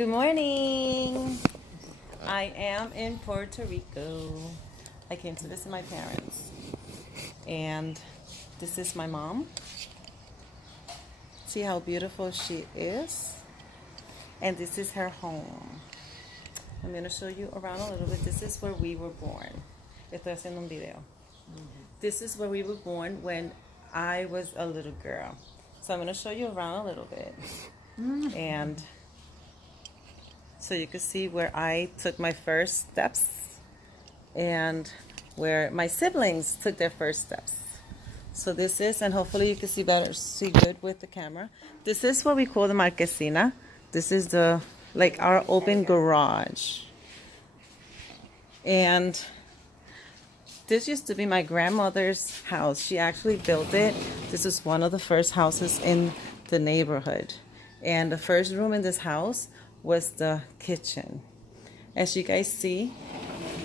Good morning. I am in Puerto Rico. I came to visit my parents. And this is my mom. See how beautiful she is? And this is her home. I'm going to show you around a little bit. This is where we were born. Estoy haciendo un video. This is where we were born when I was a little girl. So I'm going to show you around a little bit. And so you can see where I took my first steps and where my siblings took their first steps. So this is, and hopefully you can see better, see good with the camera. This is what we call the marquesina. This is the, like our open garage. And this used to be my grandmother's house. She actually built it. This is one of the first houses in the neighborhood. And the first room in this house was the kitchen. As you guys see,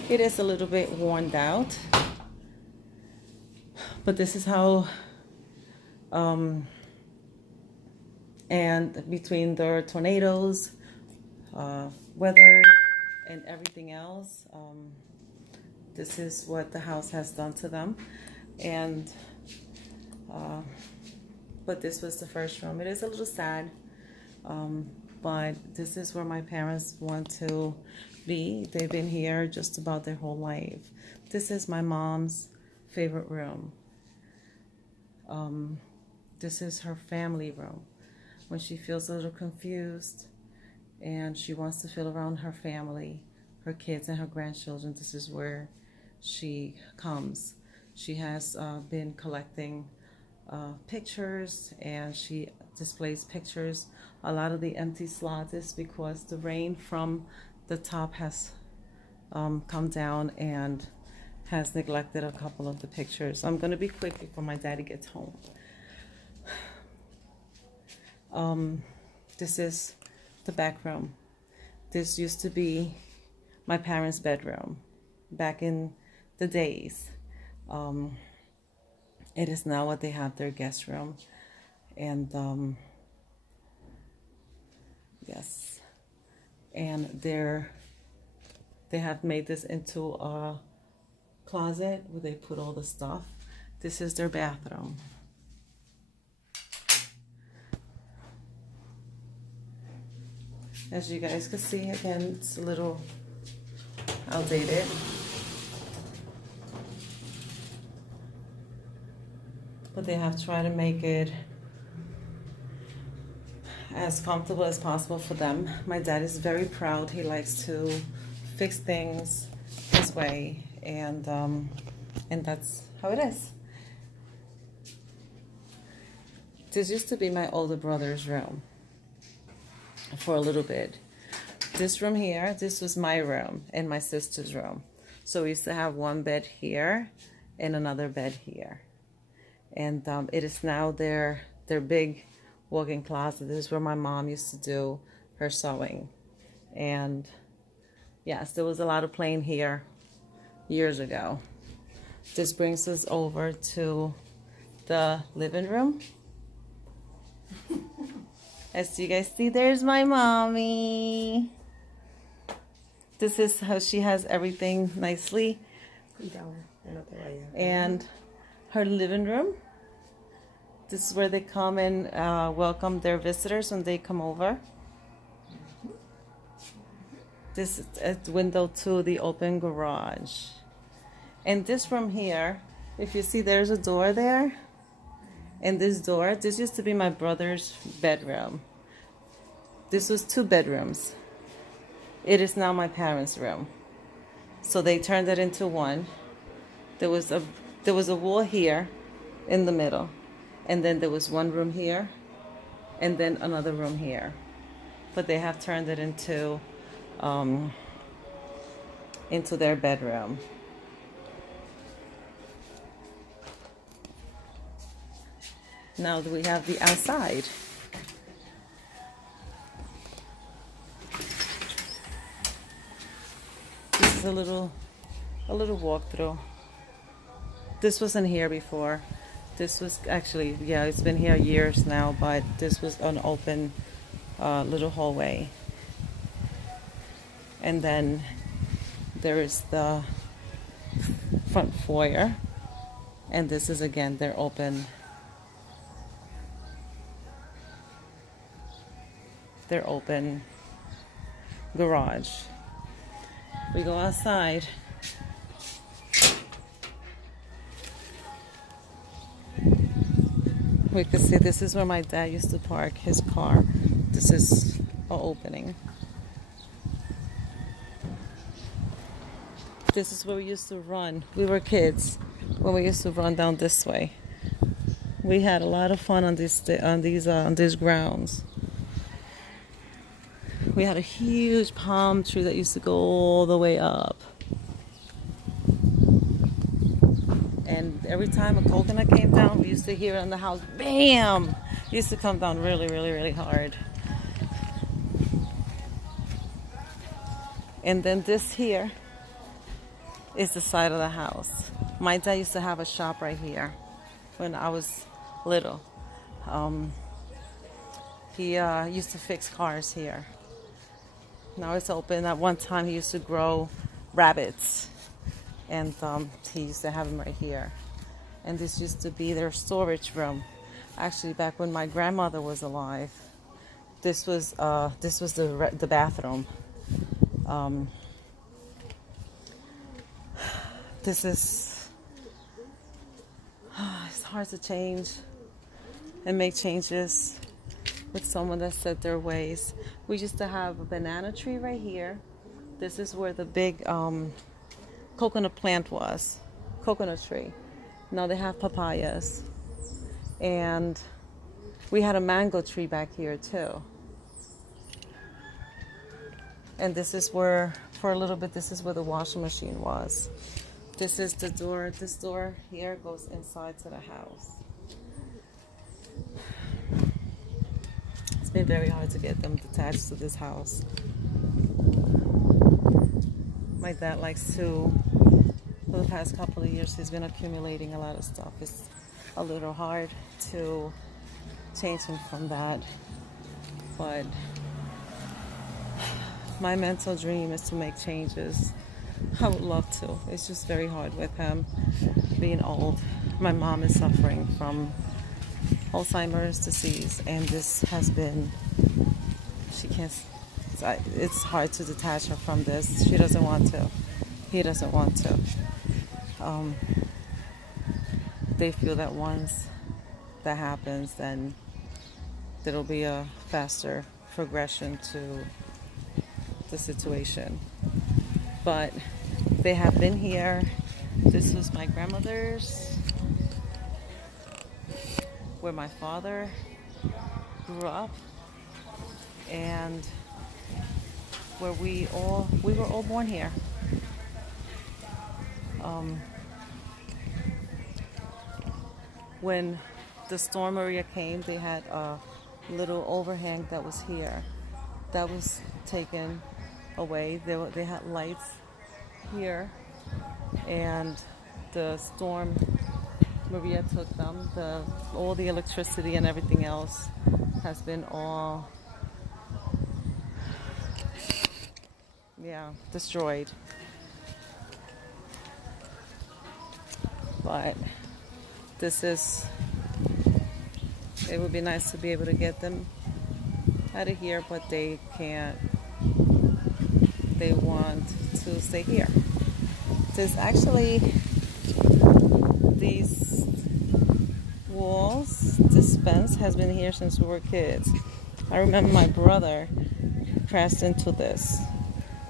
it is a little bit worn out. But this is how, and between the tornadoes, weather, and everything else, this is what the house has done to them. And, but this was the first room. It is a little sad, but this is where my parents want to be. They've been here just about their whole life. This is my mom's favorite room. This is her family room. When she feels a little confused and she wants to feel around her family, her kids and her grandchildren, this is where she comes. She has been collecting pictures, and she displays pictures. A lot of the empty slots is because the rain from the top has come down and has neglected a couple of the pictures. I'm going to be quick before my daddy gets home. This is the back room. This used to be my parents' bedroom back in the days. It is now what they have their guest room. And yes, and they have made this into a closet where they put all the stuff. This is their bathroom. As you guys can see, again, it's a little outdated. But they have tried to make it as comfortable as possible for them. My dad is very proud. He likes to fix things his way, and that's how it is. This used to be my older brother's room for a little bit. This room here, this was my room and my sister's room. So we used to have one bed here and another bed here. And it is now their big walk-in closet. This is where my mom used to do her sewing. And yes, there was a lot of playing here years ago. This brings us over to the living room. As you guys see, there's my mommy. This is how she has everything nicely. And her living room. This is where they come and welcome their visitors when they come over. This is a window to the open garage. And this room here, if you see, there's a door there. And this door, this used to be my brother's bedroom. This was 2 bedrooms. It is now my parents' room. So they turned it into one. There was a wall here in the middle. And then there was one room here. And then another room here. But they have turned it into their bedroom. Now we have the outside. This is a little walkthrough. This wasn't here before. This was actually, yeah, it's been here years now, but this was an open little hallway. And then there is the front foyer. And this is again their open garage. We go outside. We can see this is where my dad used to park his car. This is an opening. This is where we used to run. We were kids when we used to run down this way. We had a lot of fun on these grounds. We had a huge palm tree that used to go all the way up. And every time a coconut came down, we used to hear it in the house, bam! It used to come down really, really, really hard. And then this here is the side of the house. My dad used to have a shop right here when I was little. He used to fix cars here. Now it's open. At one time he used to grow rabbits, and he used to have them right here. And this used to be their storage room. Actually, back when my grandmother was alive, this was the bathroom. This is it's hard to change and make changes with someone that set their ways. We used to have a banana tree right here. This is where the big coconut plant was, coconut tree. Now they have papayas. And we had a mango tree back here too. And this is where, for a little bit, this is where the washing machine was. This is the door. This door here goes inside to the house. It's been very hard to get them detached to this house. My dad likes to, for the past couple of years, he's been accumulating a lot of stuff. It's a little hard to change him from that. But my mental dream is to make changes. I would love to. It's just very hard with him being old. My mom is suffering from Alzheimer's disease, and this has been, she can't, it's hard to detach her from this. She doesn't want to. He doesn't want to. They feel that once that happens, then there'll be a faster progression to the situation. But they have been here. This was my grandmother's, where my father grew up, and where we were all born here. When the storm Maria came, they had a little overhang that was here. That was taken away. They had lights here, and the storm Maria took them. All the electricity and everything else has been all destroyed. But it would be nice to be able to get them out of here, but they can't. They want to stay here. There's actually these walls, this fence has been here since we were kids. I remember my brother crashed into this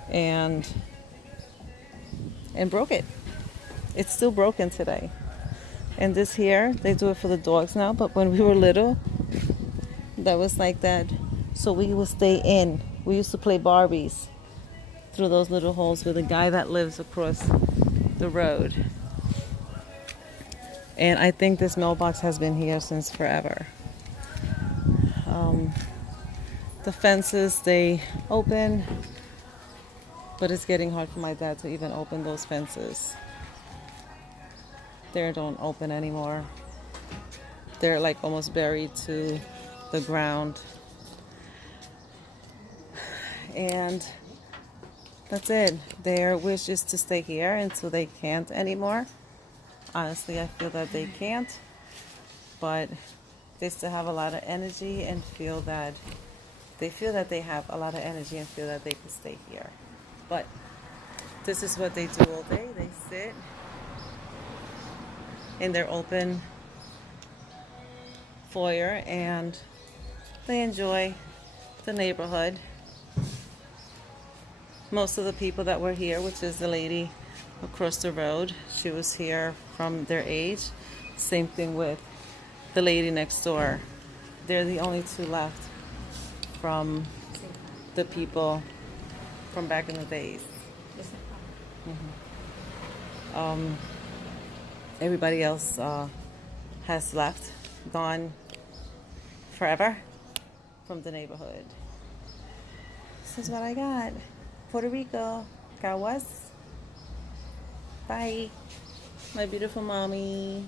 and broke it. It's still broken today. And this here, they do it for the dogs now, but when we were little, that was like that. So we would stay in. We used to play Barbies through those little holes with a guy that lives across the road. And I think this mailbox has been here since forever. The fences, they open, but it's getting hard for my dad to even open those fences. They don't open anymore. They're like almost buried to the ground. And That's it. Their wish is to stay here until they can't anymore. Honestly, I feel that they can't, but they still have a lot of energy and feel that they have a lot of energy and feel that they can stay here. But this is what they do all day. They sit in their open foyer and they enjoy the neighborhood. Most of the people that were here, which is the lady across the road, she was here from their age. Same thing with the lady next door. They're the only two left from the people from back in the days. Everybody else has left, gone forever from the neighborhood. This is what I got. Puerto Rico, Caguas. Bye, my beautiful mommy.